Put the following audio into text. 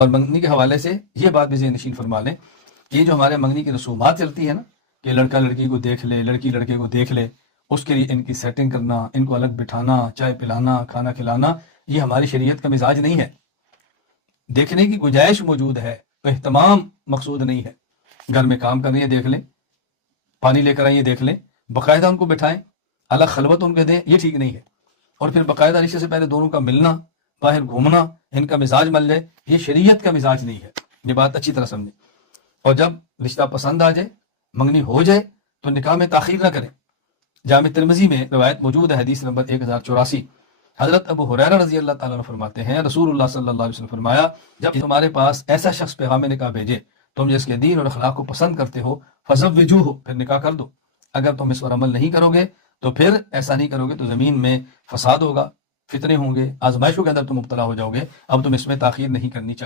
और मंगनी के हवाले से ये बात भी ज़हन नशीन फरमा लें, ये जो हमारे मंगनी की रसूमात चलती है ना, कि लड़का लड़की को देख ले, लड़की लड़के को देख ले, उसके लिए इनकी सेटिंग करना, इनको अलग बिठाना, चाय पिलाना, खाना खिलाना, ये हमारी शरीयत का मिजाज नहीं है। देखने की गुंजाइश मौजूद है, तो एहतमाम मकसूद नहीं है। घर में काम कर रही है देख लें, पानी लेकर आइए देख लें, बाकायदा उनको बिठाएं, अलग खलवत उनको दें, ये ठीक नहीं है। और फिर बाकायदा रिश्ते से पहले दोनों का मिलना, बाहर घूमना, इनका मिजाज मिल जाए, ये शरीयत का मिजाज नहीं है। ये बात अच्छी तरह समझें। और जब रिश्ता पसंद आ जाए, मंगनी हो जाए, तो निकाह में ताखीर ना करें। जामे तिरमिज़ी में रवायत मौजूद है, हदीस नंबर 1084। हजरत अबू हुरैरा रज़ी अल्लाह ताला अन्हु फरमाते हैं, रसूलुल्लाह सल्लल्लाहु अलैहि वसल्लम फरमाया, जब तुम्हारे पास ऐसा शख्स पैगाम निकाह भेजे, तुम जिसके दीन और अखलाक को पसंद करते हो, फज़व्विजूहु, फिर निकाह कर दो। अगर तुम इस पर अमल नहीं करोगे, तो फिर ऐसा नहीं करोगे तो ज़मीन में फसाद होगा, फितने होंगे, आजमाइशों के अंदर तुम मुब्तला हो जाओगे। अब तुम इसमें ताखीर नहीं करनी चाहिए।